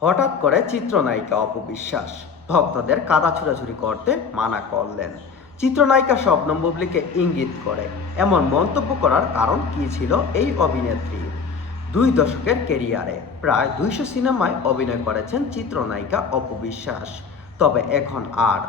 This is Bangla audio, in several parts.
হঠাৎ করে চিত্রনায়িকা অপবিশ্বাস ভক্তদের কাদা ছোড়াছুড়ি করতে মানা করলেন। চিত্রনায়িকা শবনম বুবলীকে ইঙ্গিত করে এমন মন্তব্য করার কারণ কী ছিল এই অভিনেত্রীর? 2 দশকের ক্যারিয়ারে প্রায় 200 সিনেমায় অভিনয় করেছেন চিত্রনায়িকা অপবিশ্বাস। তবে এখন আর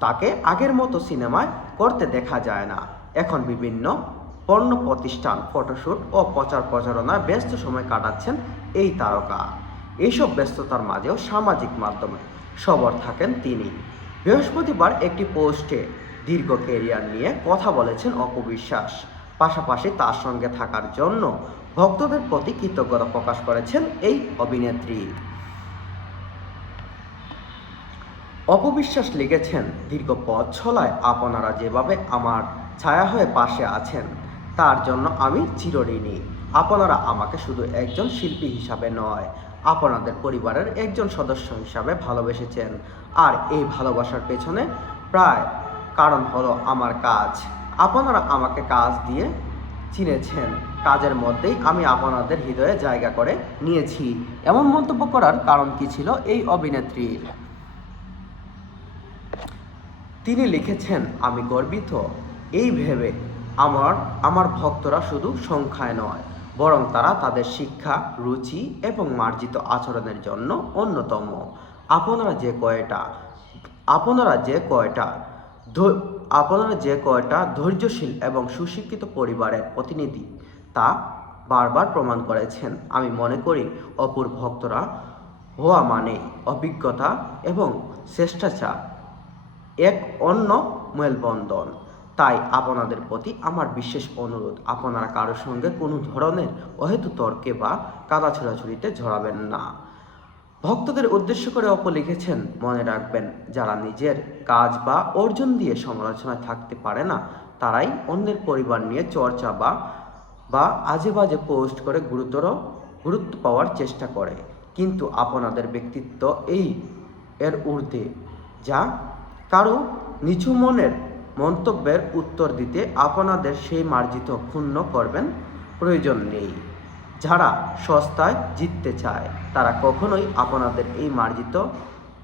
তাকে আগের মতো সিনেমায় করতে দেখা যায় না। এখন বিভিন্ন পণ্য প্রতিষ্ঠান, ফটোশ্যুট ও প্রচার প্রচারণায় ব্যস্ত সময় কাটাচ্ছেন এই তারকা। এইসব ব্যস্ততার মাঝেও সামাজিক মাধ্যমে সবর থাকেন তিনি। বৃহস্পতিবার একটি পোস্টে দীর্ঘ ক্যারিয়ার নিয়ে কথা বলেছেন অপবিশ্বাস। পাশাপাশি তার সঙ্গে থাকার জন্য ভক্তদের প্রতি কৃতজ্ঞতা প্রকাশ করেছেন এই অভিনেত্রী। অপবিশ্বাস লিখেছেন, দীর্ঘ পথ চলায় আপনারা যেভাবে আমার ছায়া হয়ে পাশে আছেন তার জন্য আমি চিরঋণী। আপনারা আমাকে শুধু একজন শিল্পী হিসাবে নয়, আপনাদের পরিবারের একজন সদস্য হিসাবে ভালোবেসেছেন। আর এই ভালোবাসার পেছনে প্রায় কারণ হলো আমার কাজ। আপনারা আমাকে কাজ দিয়ে চিনেছেন, কাজের মধ্যেই আমি আপনাদের হৃদয়ে জায়গা করে নিয়েছি। এমন মন্তব্য করার কারণ কি ছিল এই অভিনেত্রীর? তিনি লিখেছেন, আমি গর্বিত এই ভেবে আমার আমার ভক্তরা শুধু সংখ্যায় নয়, বরং তারা তাদের শিক্ষা, রুচি এবং মার্জিত আচরণের জন্য অন্যতম। আপনারা যে কয়টা আপনারা যে কয়টা ধৈ- আপনারা যে কয়টা ধৈর্যশীল এবং সুশিক্ষিত পরিবারের প্রতিনিধি তা বারবার প্রমাণ করেছেন। আমি মনে করি অপুর ভক্তরা হওয়া মানে অভিজ্ঞতা এবং চেষ্টাচার এক অন্য মেলবন্ধন। তাই আপনাদের প্রতি আমার বিশেষ অনুরোধ, আপনারা কারোর সঙ্গে কোনো ধরনের অহেতু তর্কে বা কাদা ছোড়াছুড়িতে জড়াবেন না। ভক্তদের উদ্দেশ্য করে অপু লিখেছেন, মনে রাখবেন, যারা নিজের কাজ বা অর্জন দিয়ে সমালোচনায় থাকতে পারে না তারাই অন্যের পরিবার নিয়ে চর্চা বা বা আজে বাজে পোস্ট করে গুরুত্ব পাওয়ার চেষ্টা করে। কিন্তু আপনাদের ব্যক্তিত্ব এর ঊর্ধ্বে। যা কারো নিচু মনের মন্তব্যের উত্তর দিতে আপনাদের সেই মার্জিত ক্ষুণ্ণ করবেন প্রয়োজন নেই। যারা সস্তায় জিততে চায় তারা কখনোই আপনাদের এই মার্জিত